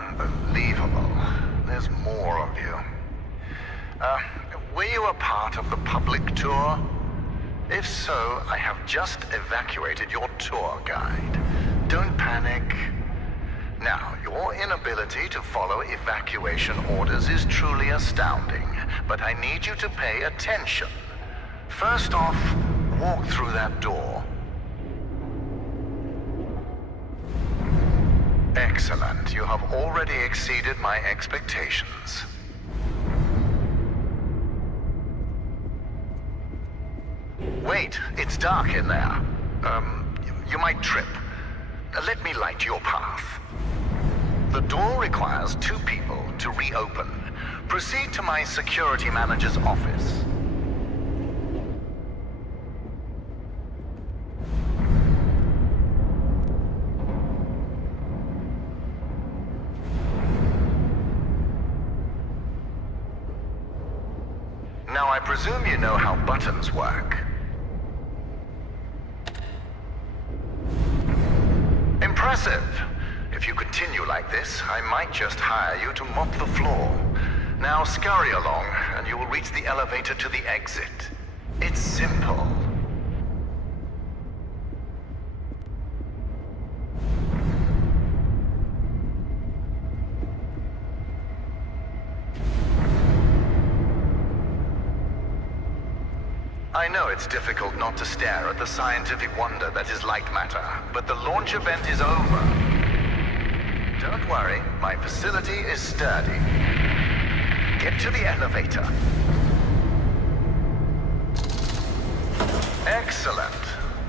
Unbelievable. There's more of you. Were you a part of the public tour? If so, I have just evacuated your tour guide. Don't panic. Now, your inability to follow evacuation orders is truly astounding, but I need you to pay attention. First off, walk through that door. Excellent. You have already exceeded my expectations. Wait, it's dark in there. You might trip. Let me light your path. The door requires 2 people to reopen. Proceed to my security manager's office. Now, I presume you know how buttons work. Impressive. If you continue like this, I might just hire you to mop the floor. Now scurry along, and you will reach the elevator to the exit. It's simple. I know it's difficult not to stare at the scientific wonder that is light matter, but the launch event is over. Don't worry, my facility is sturdy. Get to the elevator. Excellent.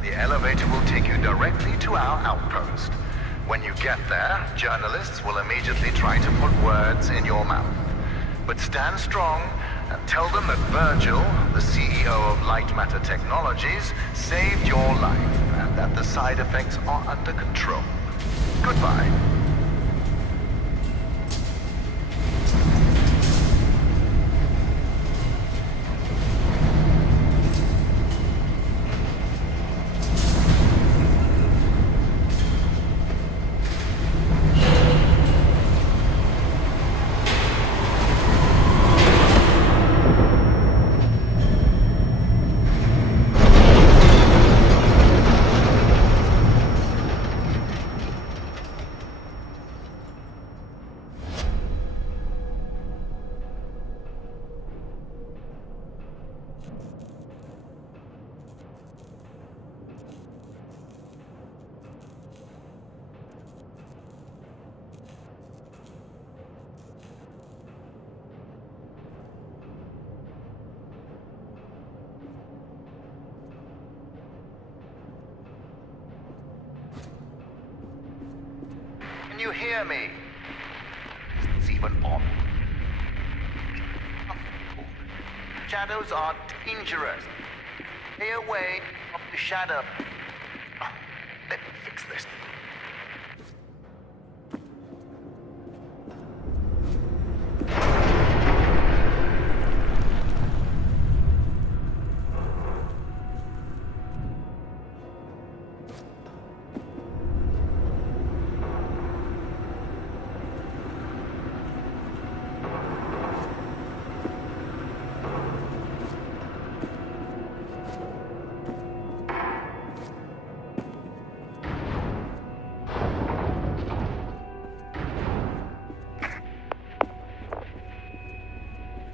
The elevator will take you directly to our outpost. When you get there, journalists will immediately try to put words in your mouth. But stand strong and tell them that Virgil, the CEO of Light Matter Technologies, saved your life and that the side effects are under control. Goodbye. You hear me? It's even on. Shadows are dangerous. Stay away from the shadow. Let me fix this.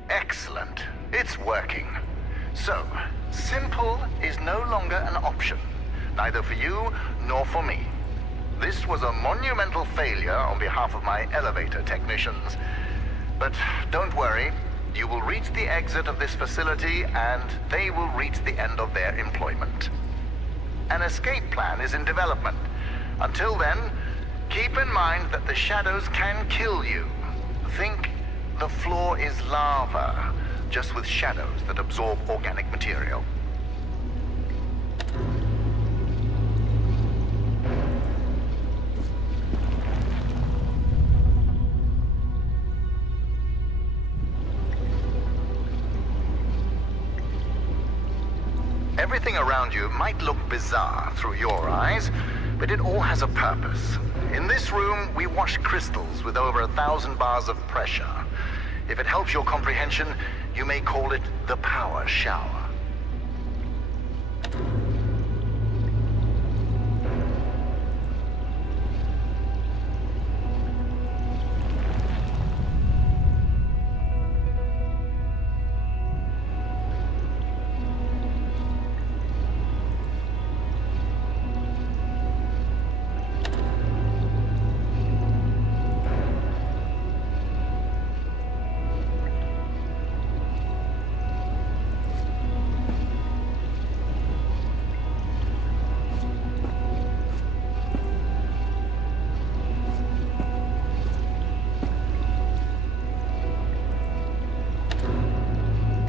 Excellent. It's working. So, simple is no longer an option, neither for you nor for me. This was a monumental failure on behalf of my elevator technicians. But don't worry, you will reach the exit of this facility and they will reach the end of their employment. An escape plan is in development. Until then, keep in mind that the shadows can kill you. Think the floor is lava, just with shadows that absorb organic material. Everything around you might look bizarre through your eyes, but it all has a purpose. In this room, we wash crystals with over 1,000 bars of pressure. If it helps your comprehension, you may call it the power shower.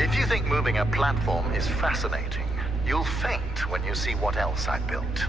If you think moving a platform is fascinating, you'll faint when you see what else I built.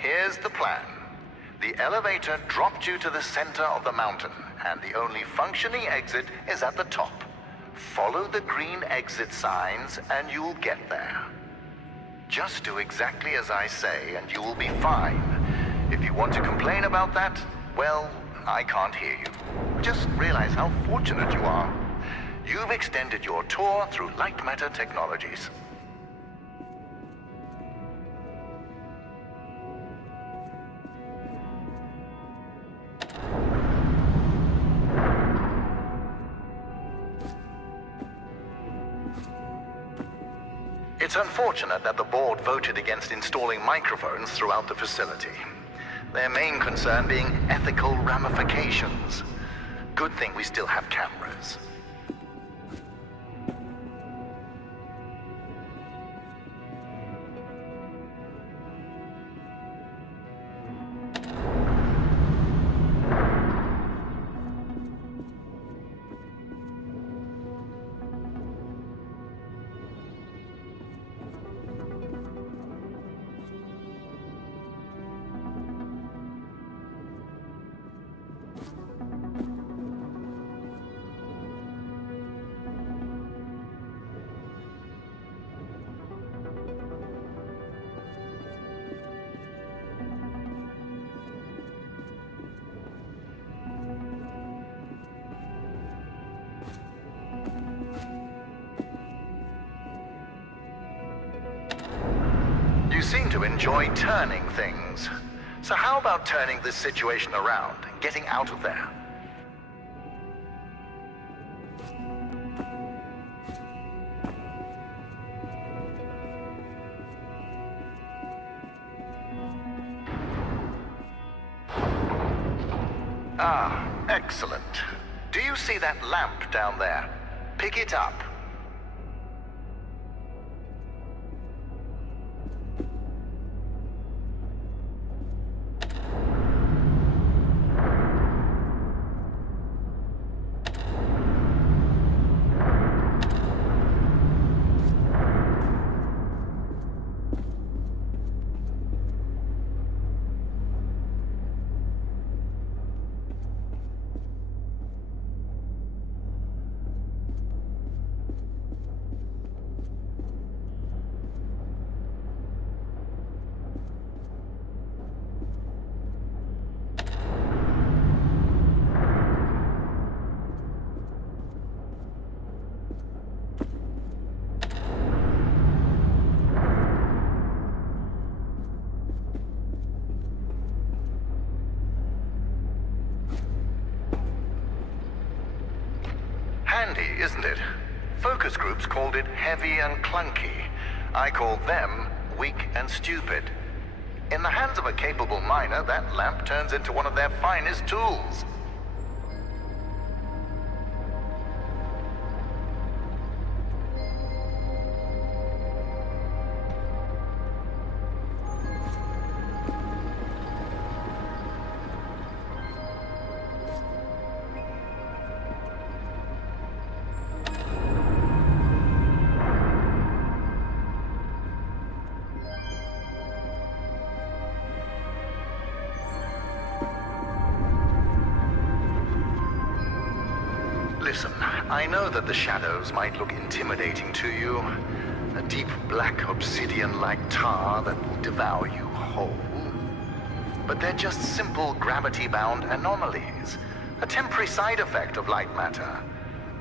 Here's the plan. The elevator dropped you to the center of the mountain, and the only functioning exit is at the top. Follow the green exit signs, and you'll get there. Just do exactly as I say, and you will be fine. If you want to complain about that, well, I can't hear you. Just realize how fortunate you are. You've extended your tour through light matter technologies. It's unfortunate that the board voted against installing microphones throughout the facility. Their main concern being ethical ramifications. Good thing we still have cameras. You seem to enjoy turning things. So how about turning this situation around and getting out of there? Ah, excellent. Do you see that lamp down there? Pick it up. Handy, isn't it? Focus groups called it heavy and clunky. I called them weak and stupid. In the hands of a capable miner, that lamp turns into one of their finest tools. Listen, I know that the shadows might look intimidating to you. A deep black obsidian-like tar that will devour you whole. But they're just simple gravity-bound anomalies. A temporary side effect of light matter.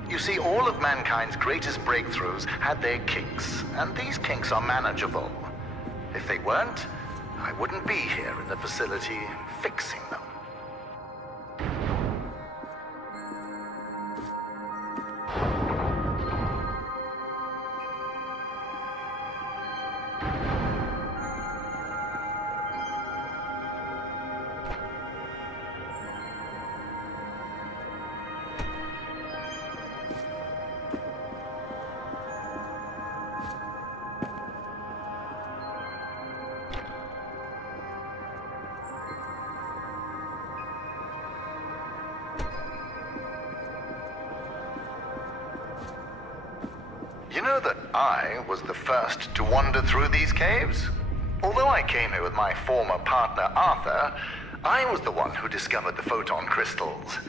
You see, all of mankind's greatest breakthroughs had their kinks, and these kinks are manageable. If they weren't, I wouldn't be here in the facility fixing them. You know that I was the first to wander through these caves? Although I came here with my former partner, Arthur, I was the one who discovered the photon crystals.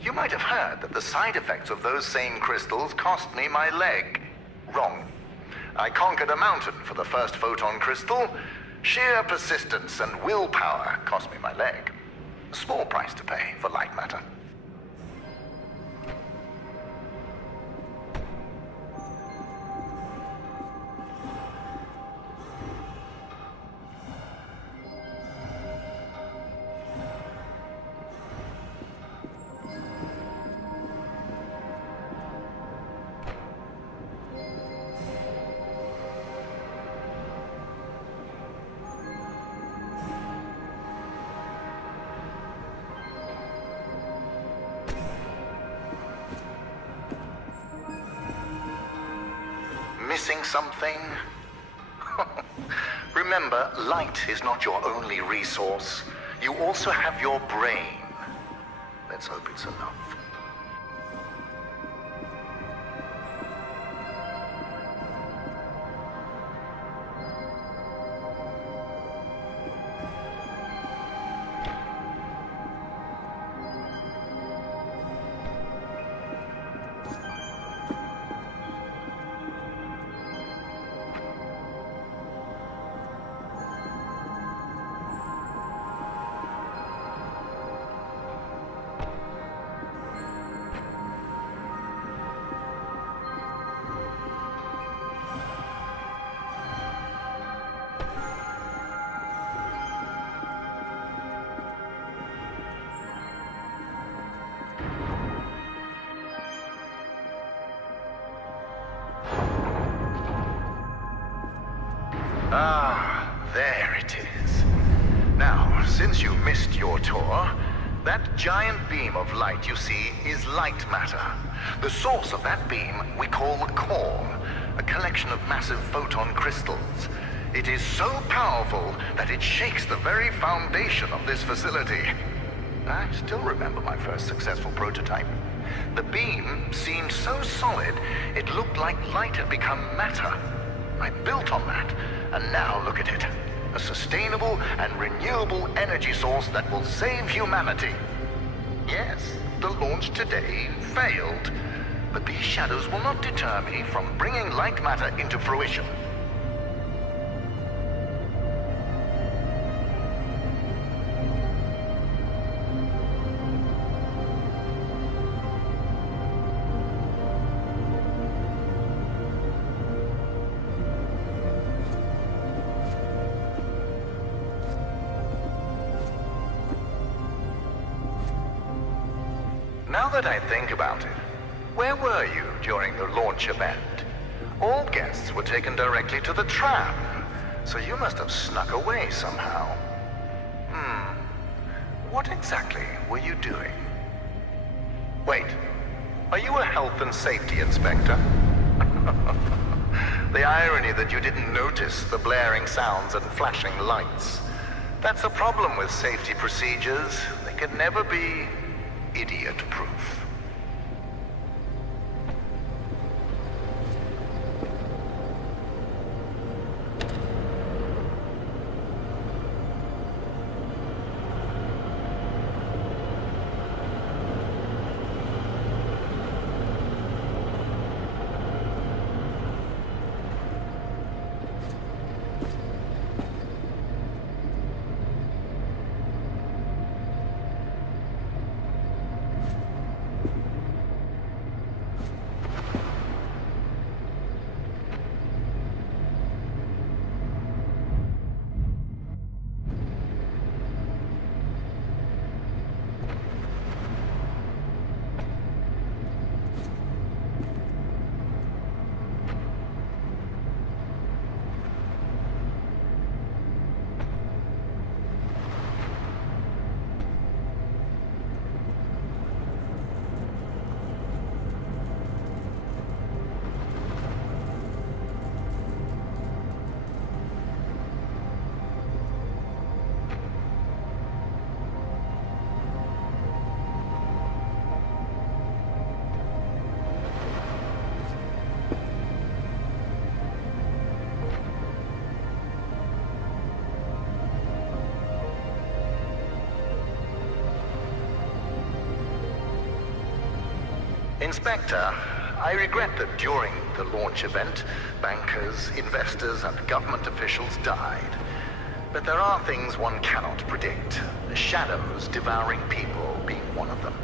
You might have heard that the side effects of those same crystals cost me my leg. Wrong. I conquered a mountain for the first photon crystal. Sheer persistence and willpower cost me my leg. A small price to pay for light matter. Missing something? Remember, light is not your only resource. You also have your brain. Let's hope it's enough. Ah, there it is. Now, since you missed your tour, that giant beam of light you see is light matter. The source of that beam we call the core, a collection of massive photon crystals. It is so powerful that it shakes the very foundation of this facility. I still remember my first successful prototype. The beam seemed so solid, it looked like light had become matter. I built on that, and now look at it. A sustainable and renewable energy source that will save humanity. Yes, the launch today failed, but these shadows will not deter me from bringing light matter into fruition. Now that I think about it, Where were you during the launch event? All guests were taken directly to the tram, so you must have snuck away somehow. What exactly were you doing? Wait, are you a health and safety inspector? The irony that you didn't notice the blaring sounds and flashing lights. That's a problem with safety procedures. They can never be idiot-proof. Inspector, I regret that during the launch event, bankers, investors, and government officials died. But there are things one cannot predict. The shadows devouring people being one of them.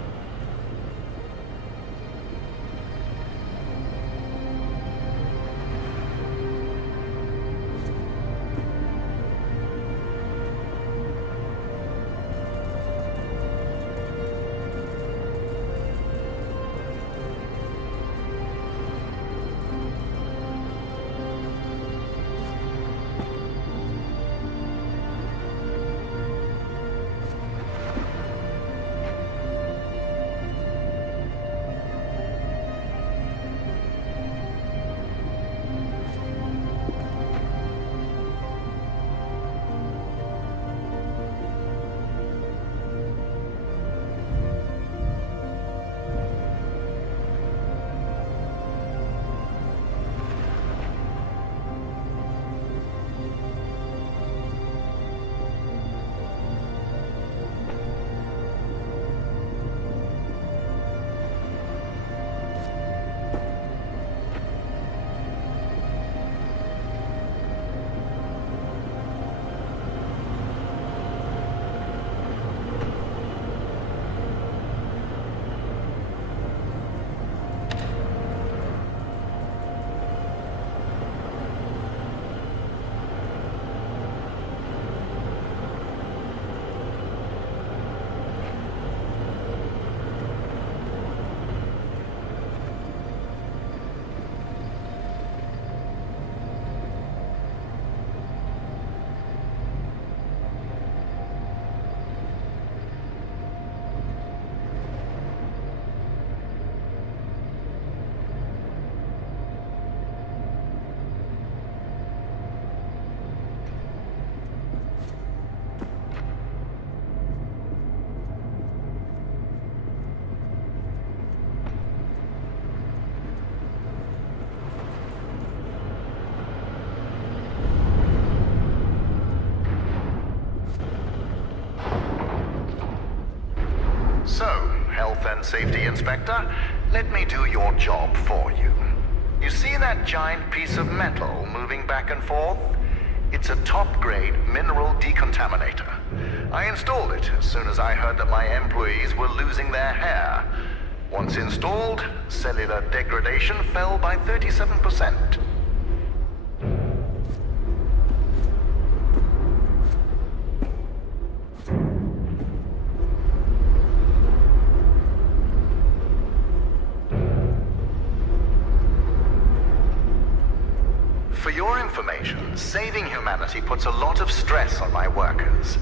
Safety Inspector, let me do your job for you. You see that giant piece of metal moving back and forth? It's a top-grade mineral decontaminator. I installed it as soon as I heard that my employees were losing their hair. Once installed, cellular degradation fell by 37%. For your information, saving humanity puts a lot of stress on my workers,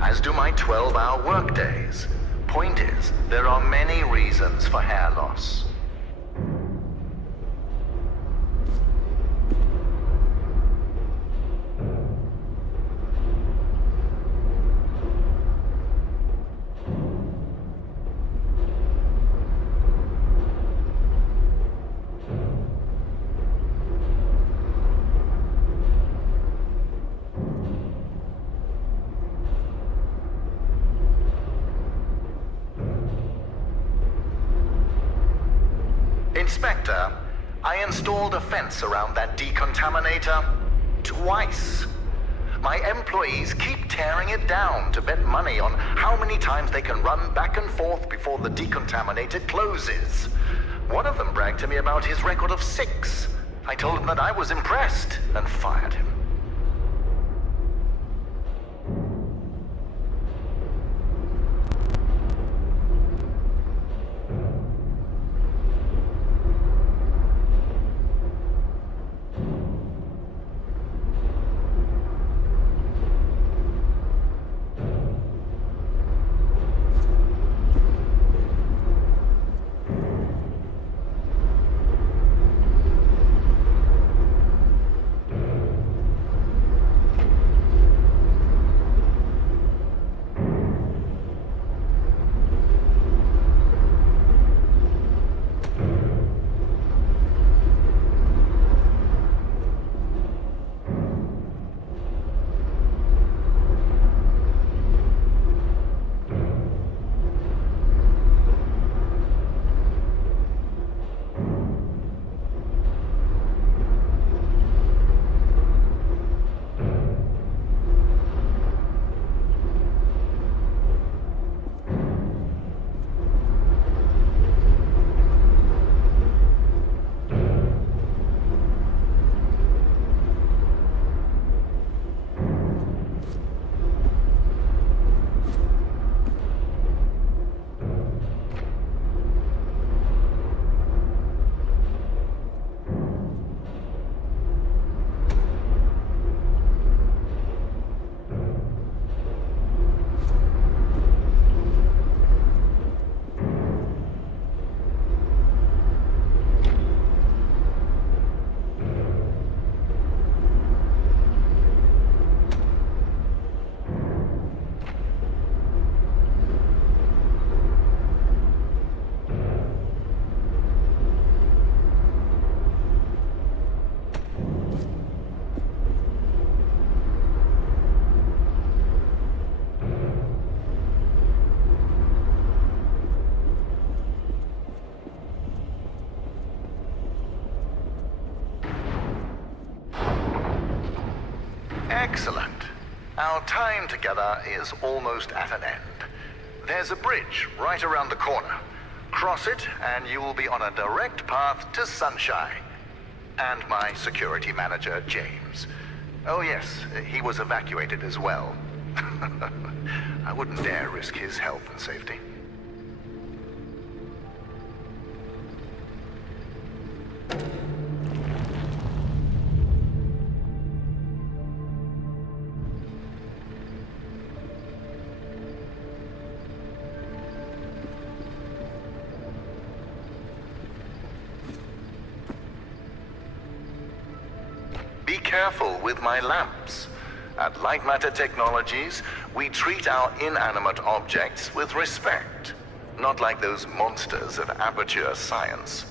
as do my 12-hour workdays. Point is, there are many reasons for hair loss. Inspector, I installed a fence around that decontaminator twice. My employees keep tearing it down to bet money on how many times they can run back and forth before the decontaminator closes. One of them bragged to me about his record of 6. I told him that I was impressed and fired him. Excellent. Our time together is almost at an end. There's a bridge right around the corner. Cross it, and you will be on a direct path to Sunshine. And my security manager, James. Oh yes, he was evacuated as well. I wouldn't dare risk his health and safety. Be careful with my lamps. At Light Matter Technologies, we treat our inanimate objects with respect, not like those monsters of Aperture Science.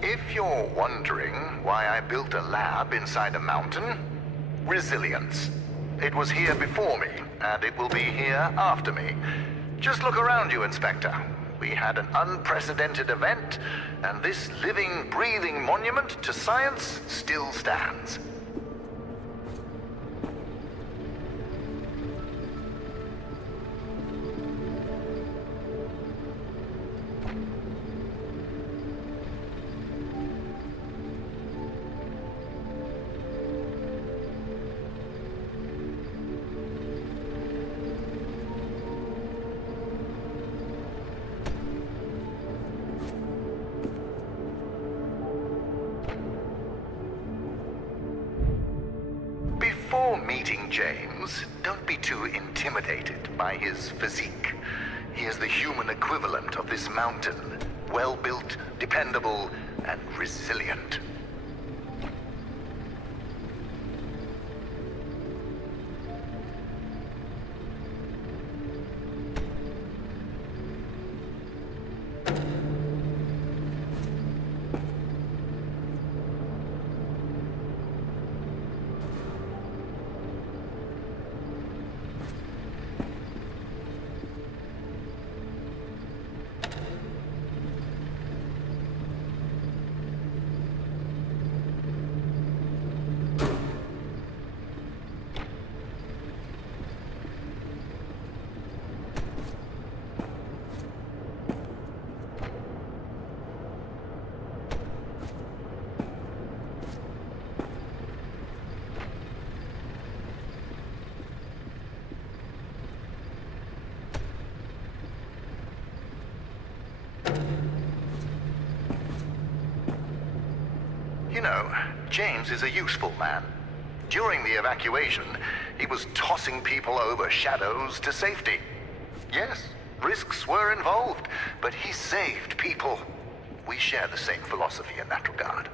If you're wondering why I built a lab inside a mountain, resilience. It was here before me, and it will be here after me. Just look around you, Inspector. We had an unprecedented event, and this living, breathing monument to science still stands. James, don't be too intimidated by his physique. He is the human equivalent of this mountain. Well-built, dependable, and resilient. You know, James is a useful man. During the evacuation, he was tossing people over shadows to safety. Yes, risks were involved, but he saved people. We share the same philosophy in that regard.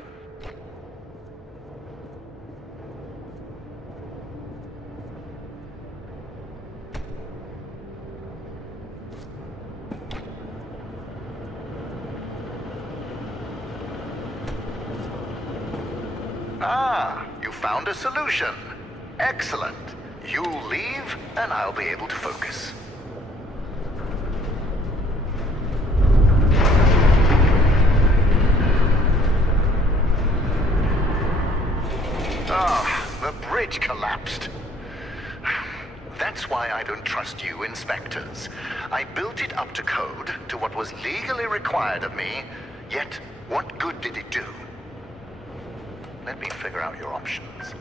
Ah, you found a solution. Excellent. You'll leave, and I'll be able to focus. Ah, the bridge collapsed. That's why I don't trust you, inspectors. I built it up to code, to what was legally required of me, yet what good did it do? Let me figure out your options.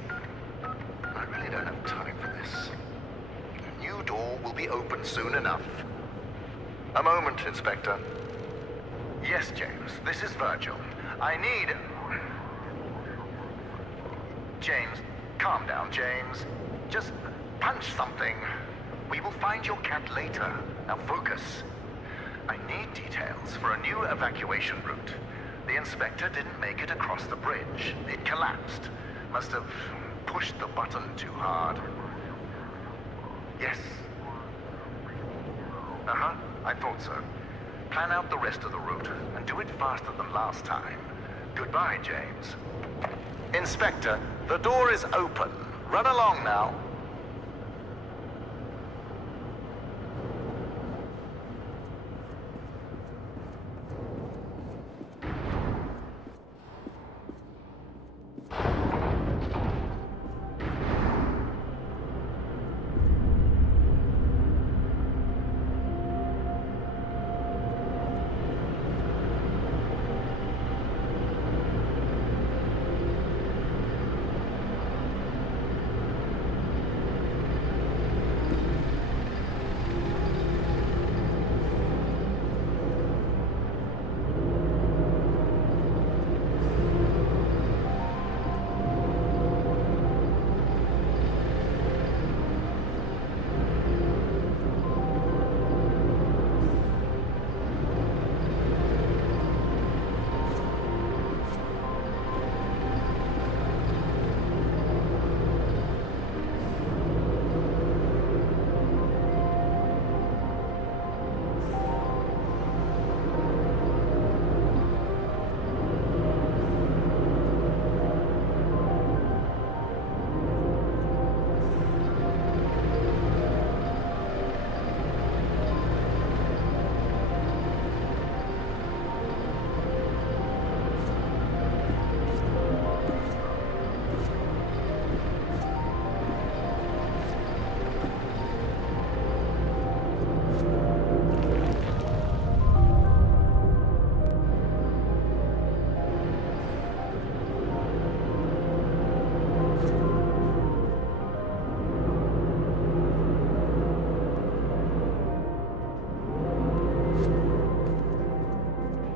I really don't have time for this. The new door will be open soon enough. A moment, Inspector. Yes, James, this is Virgil. I need... James, calm down, James. Just punch something. We will find your cat later. Now focus. I need details for a new evacuation route. The inspector didn't make it across the bridge. It collapsed. Must have pushed the button too hard. Yes. Uh-huh, I thought so. Plan out the rest of the route, and do it faster than last time. Goodbye, James. Inspector, the door is open. Run along now.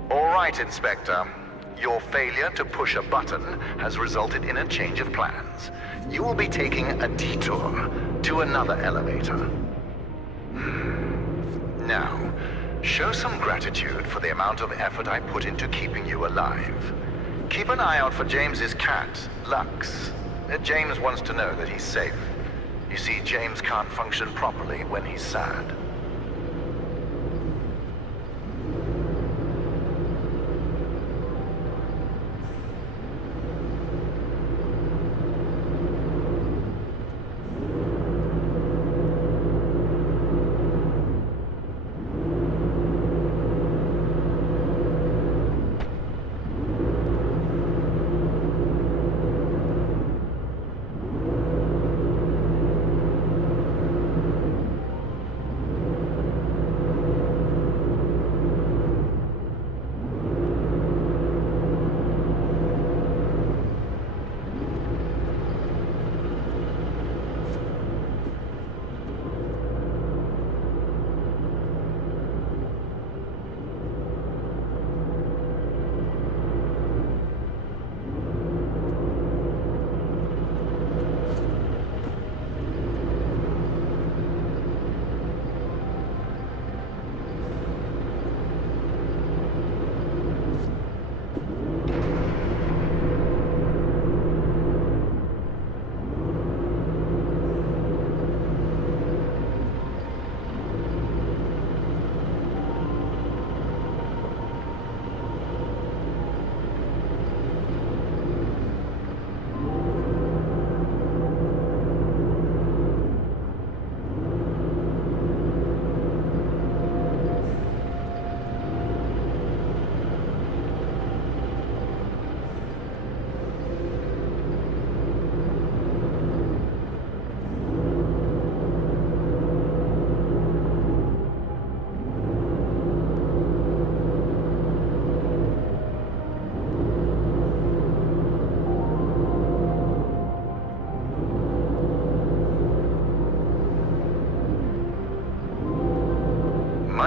Right, Inspector. Your failure to push a button has resulted in a change of plans. You will be taking a detour to another elevator. Now, show some gratitude for the amount of effort I put into keeping you alive. Keep an eye out for James's cat, Lux. James wants to know that he's safe. You see, James can't function properly when he's sad.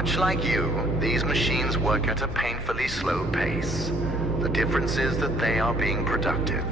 Much like you, these machines work at a painfully slow pace. The difference is that they are being productive.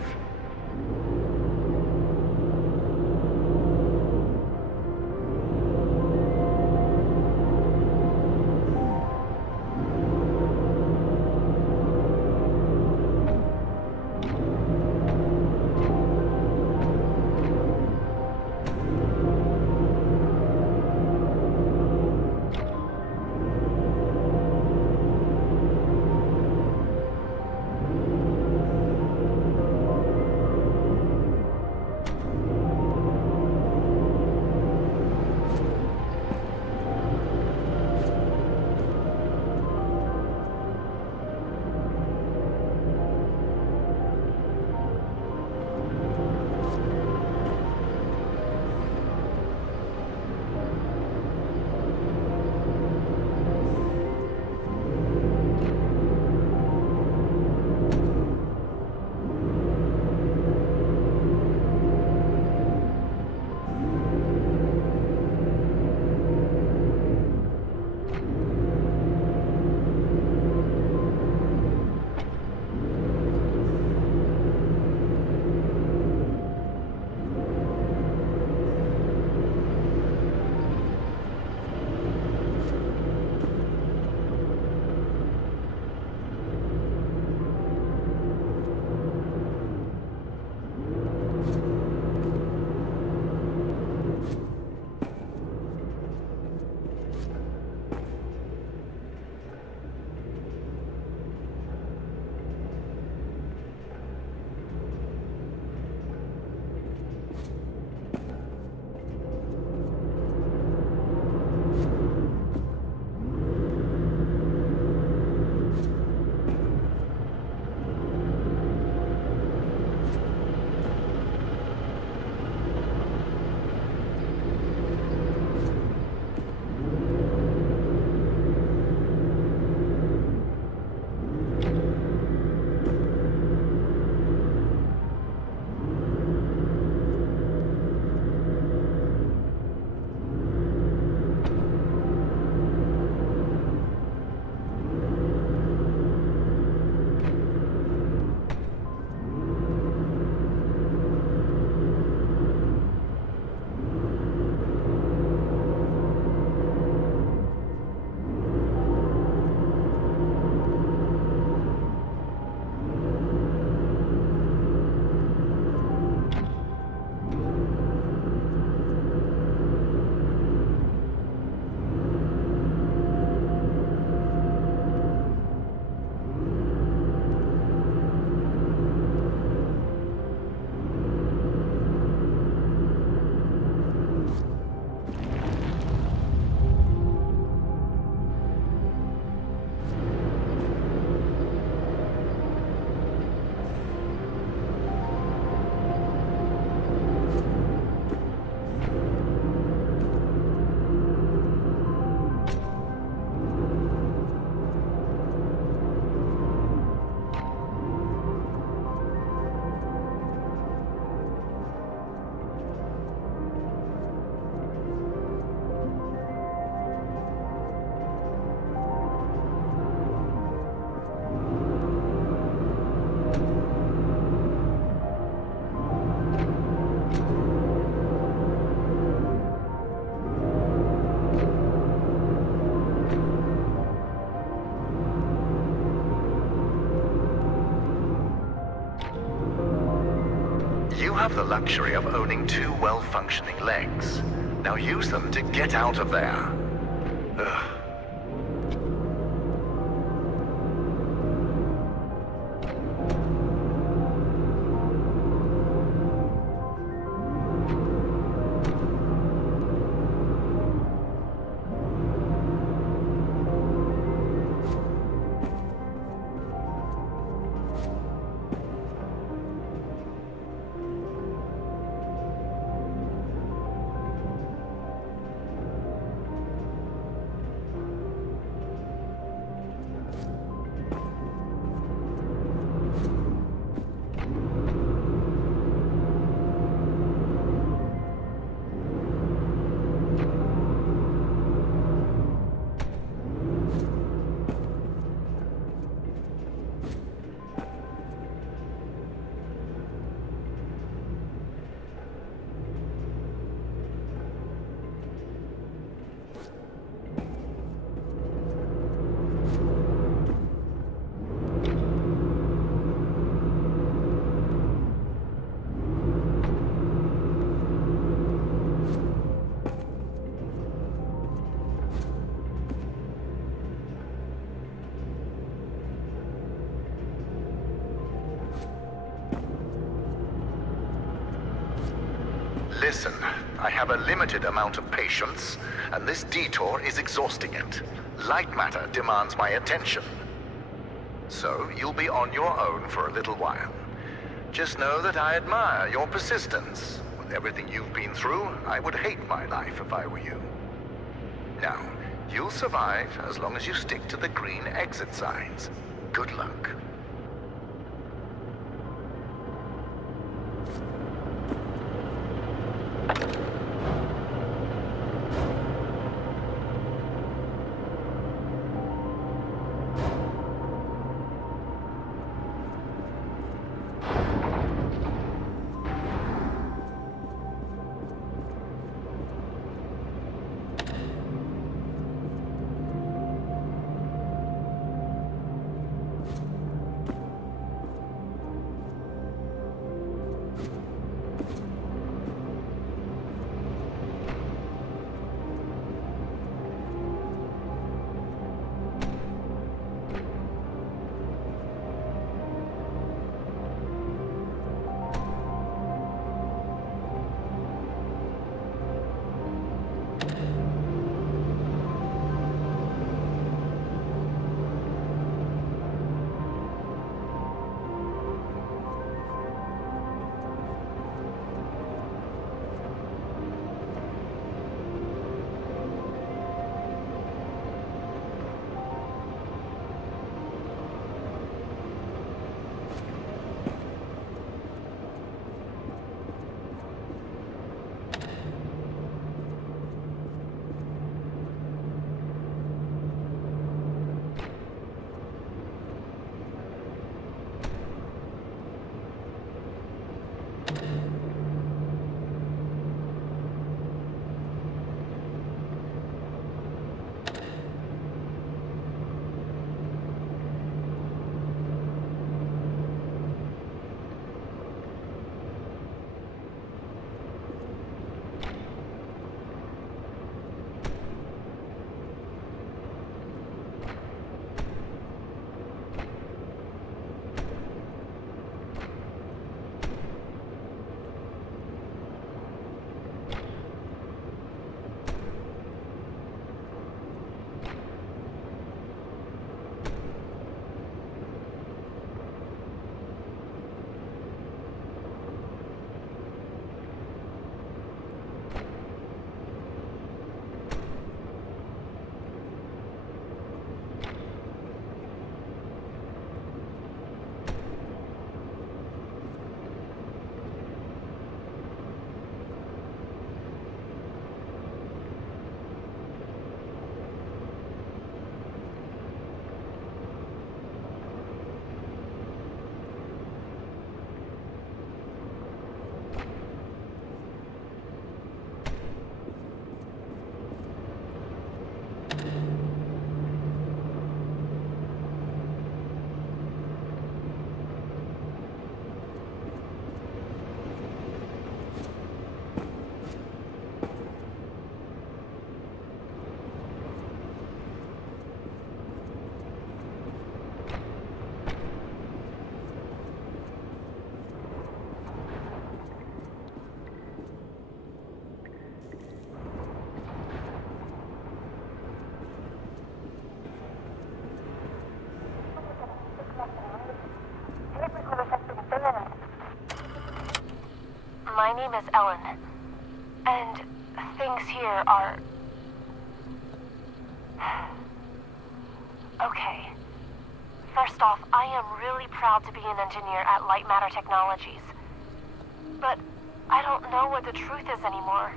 You have the luxury of owning two well-functioning legs. Now use them to get out of there. Ugh. Listen, I have a limited amount of patience, and this detour is exhausting it. Light matter demands my attention. So, you'll be on your own for a little while. Just know that I admire your persistence. With everything you've been through, I would hate my life if I were you. Now, you'll survive as long as you stick to the green exit signs. Good luck. My name is Ellen. And things here are... Okay. First off, I am really proud to be an engineer at Light Matter Technologies. But I don't know what the truth is anymore.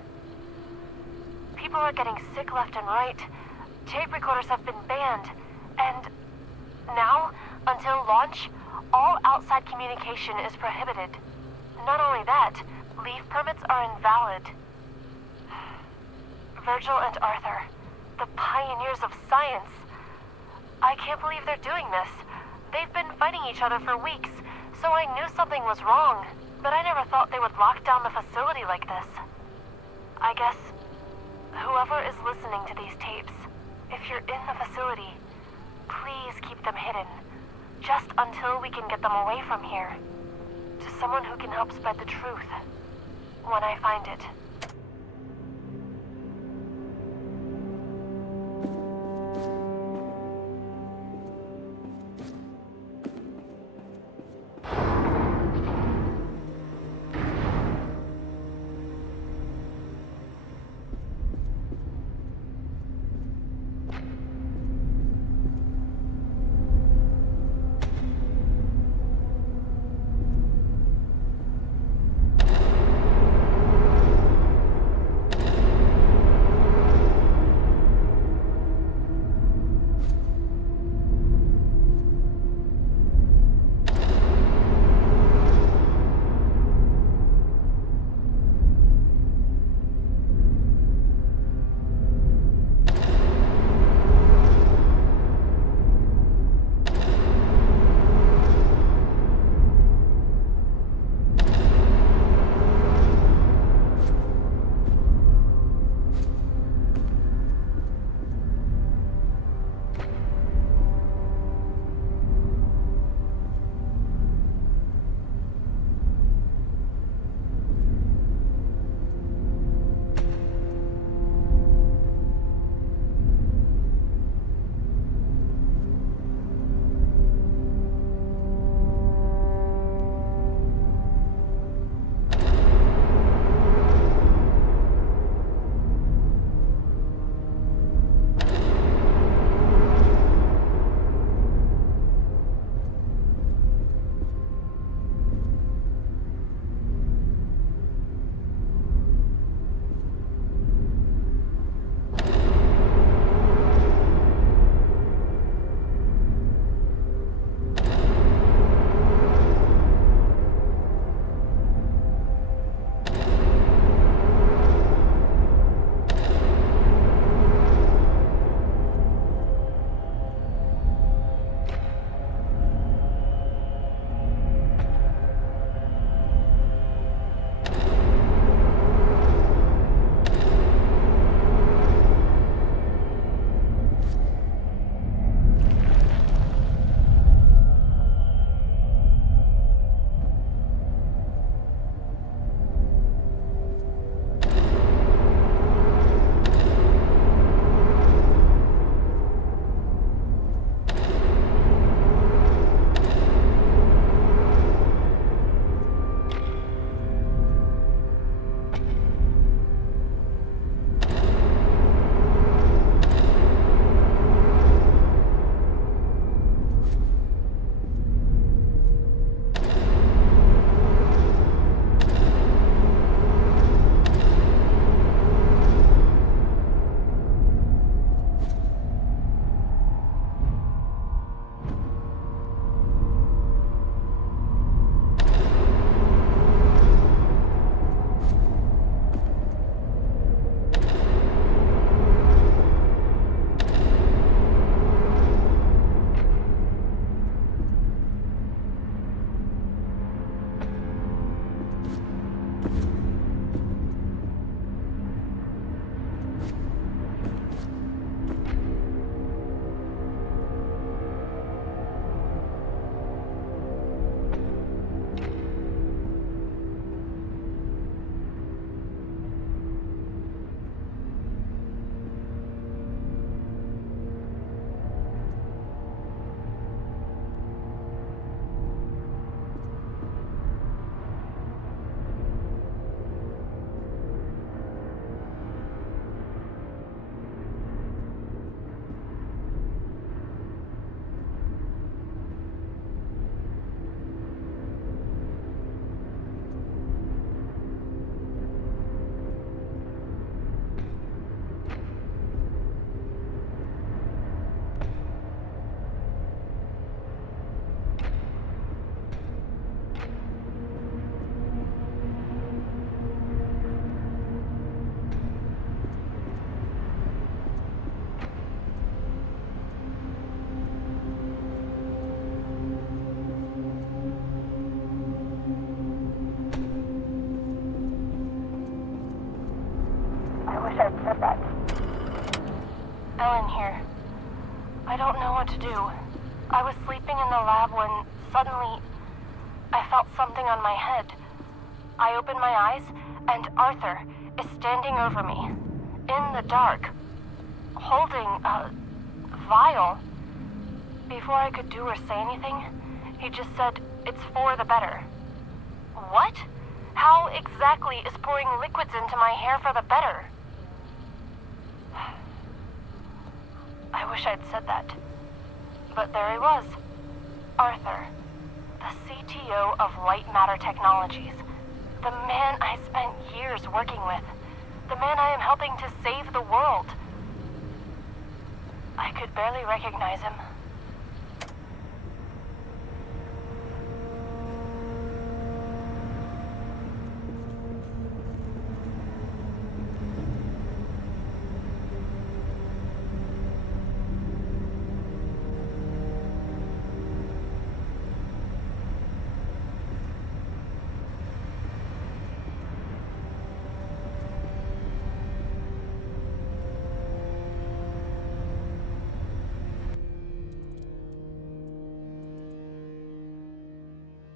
People are getting sick left and right. Tape recorders have been banned. And now, until launch, all outside communication is prohibited. Not only that, leave permits are invalid. Virgil and Arthur, the pioneers of science. I can't believe they're doing this. They've been fighting each other for weeks, so I knew something was wrong, but I never thought they would lock down the facility like this. I guess whoever is listening to these tapes, if you're in the facility, please keep them hidden, just until we can get them away from here, to someone who can help spread the truth, when I find it. here. I don't know what to do. I was sleeping in the lab when suddenly I felt something on my head. I opened my eyes and Arthur is standing over me, in the dark, holding a vial. Before I could do or say anything, he just said, "It's for the better." What? How exactly is pouring liquids into my hair for the better? I wish I'd said that. But there he was. Arthur, the CTO of Light Matter Technologies. The man I spent years working with. The man I am helping to save the world. I could barely recognize him.